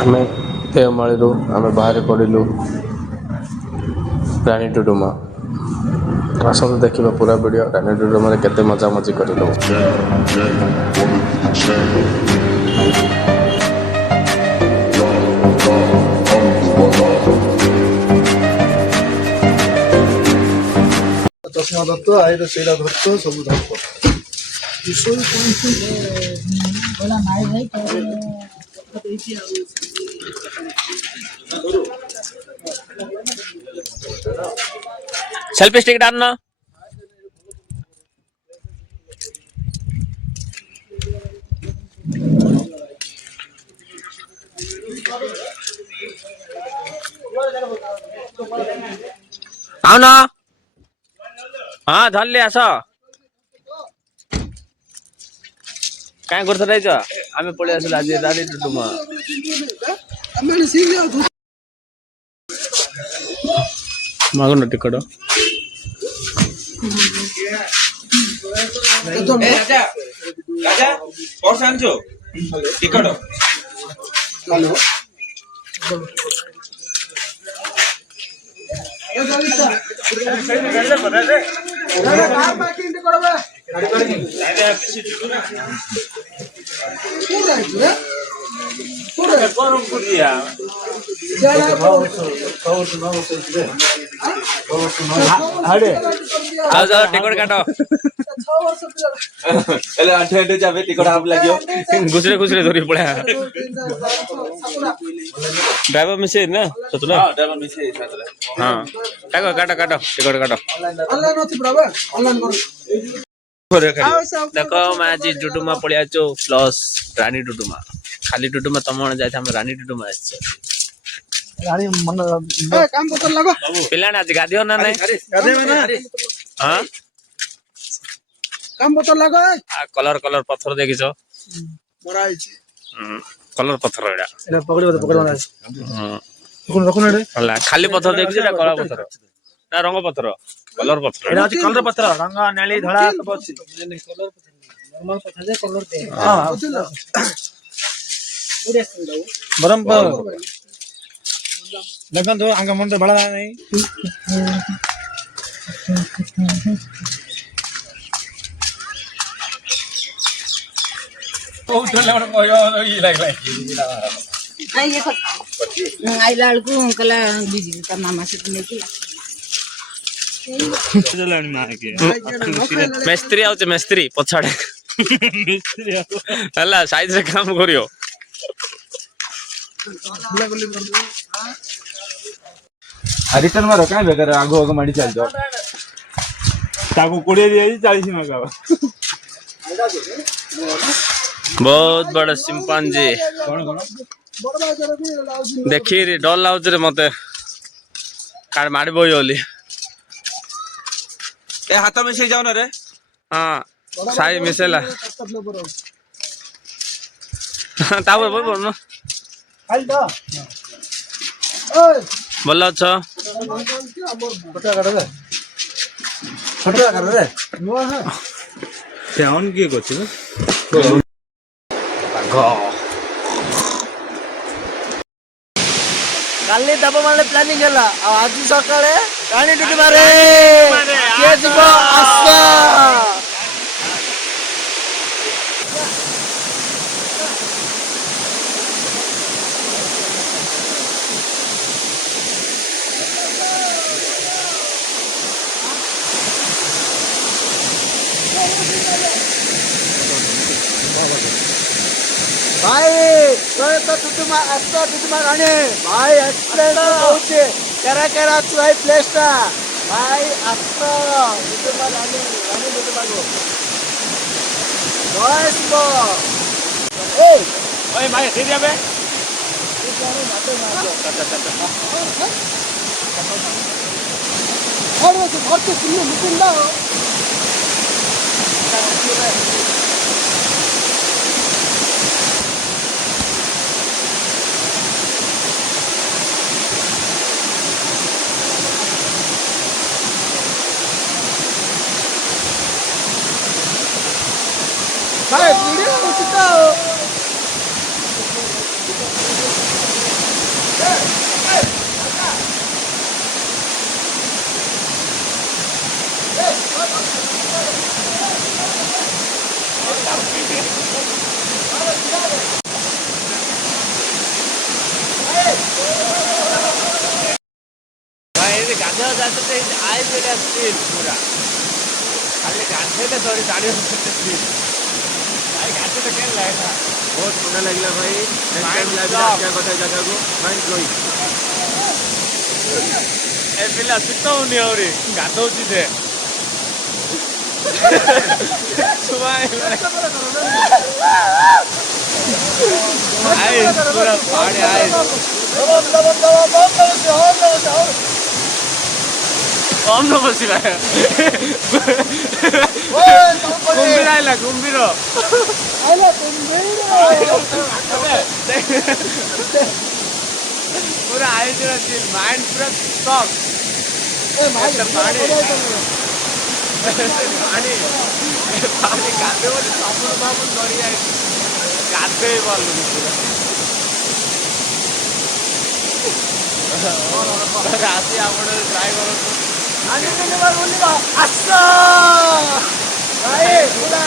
आमे देवमाली आमे बाहर पड़िलु रानी डुडुमा आसतु देखा पूरा वीडियो रानी डुडुमा केते मजा मजी करूँ। चश्मा धरत आई सेटा धरत सब धरत सेल्फी स्टिक डालना। आओ ना। हाँ धरले आस क्या कर आम पलि आस आज रानी डुडुमा मागुन टिकट राजा राजा पर्स आनछो टिकट हेलो जाओ टिकट काट आठे जाबे टिकट आप लाग्यो घुसरे घुसरे धरी पड़ा ड्राइवर मिसे ना सतुला हां ड्राइवर मिसे सातरा हां काटो काटो काटो टिकट काटो ऑनलाइन होती बराबर ऑनलाइन करो देखो मैं आज डुडुमा पड़िया प्लस रानी डुडुमा खाली डुडुमा तुम जाए रानी डुडुमा रानी मन काम पत्र लगो पिला आज गाधियो ना नहीं गाधे में ना हां काम पत्र लगो कलर कलर पत्थर देखिछो मोरा आइछि कलर पत्थर एडा एना पकड़बा रखुन रखुन रे हला खाली पत्थर देखिछ एडा कलर पत्थर ना रंग पत्थर कलर पत्थर एना अछि कलर पत्र रंग नेली धड़ा सब अछि कलर पत्र नॉर्मल पत्र जे कलर दे हां बरम लगन तो अंग मन बड़ा नहीं ओ चले मन कोयो ई लागला आइला बेलू कला बिजी ता मामा से नहीं मिस्त्री आउचे मिस्त्री पछाड़े मिस्त्री हला साइज रे काम करियो रिटर्न मारो काय बेकर आगो आगो माडी चल जाओ ताको 20 दिए 40 में का बहुत बड़ा चिंपांजी देखी रे डर लाउच रे मते कार मारी बोई ओली ए हाथ में से जाओ ना रे हां साई मिसेला ताबो बोल बोल न खाली दा ओए बोल छ फटा कर रे फटा कर रे नो है सेवन की कोछ काली दब माले प्लानिंग हला आज सकाळे रानी डुडुमा रे के जीव आसा भाई तो डुडुमा आसा डुडुमा रानी भाई एक्सप्लेन होचे केरा केरा भाई प्लेसटा भाई आसा डुडुमा रानी रानी डुडुमा गो बस बो ए ओए भाई दे दिया बे अरे तो घर के सुनने मुकुंदा भाई वीडियो उचित ଗାଧେଇବା ଯାଇଥିଲେ ଏଇଠି ଆଇ ବେଳିଆ ଷ୍ଟିଲ୍ ପୁରା ଖାଲି ଗାଧେଇଲେ ଧରି ଗାଡ଼ି ଭାଇ ଗାଧେଇଲେ କେମିତି ଲାଗିଲା ବହୁତ ଥଣ୍ଡା ଲାଗିଲା ଭାଇ Mind ଆସିବା block. କଥା ଜାଗାକୁ ମାଇଣ୍ଡ ବ୍ଲୋଇଂ ଏ ପିଲା ଶୀତ ହଉନି ଆହୁରି ଗାଧଉଛି ଯେ ଆଇସ୍ ପୁରା ପାଣି ଆଇସ୍ କମ୍ ନ ବସିବା କୁମ୍ଭୀର ଆଇଲା କୁମ୍ଭୀର ପୁରା ଆଇସ୍ ମାଇଣ୍ଡ ପୁରା ଷ୍ଟକ୍ ପାଣି ପାଣି ପାଣି ଗାଧେଇବ ସାବୁନ ଫାବୁନ ଧରି ଯାଇଛି ଗାଧେଇ ପାରିଲୁନି ପୁରା ଆସି ଆପଣ ଟ୍ରାଏ କରନ୍ତୁ ଆସ ଭାଇ ପୁରା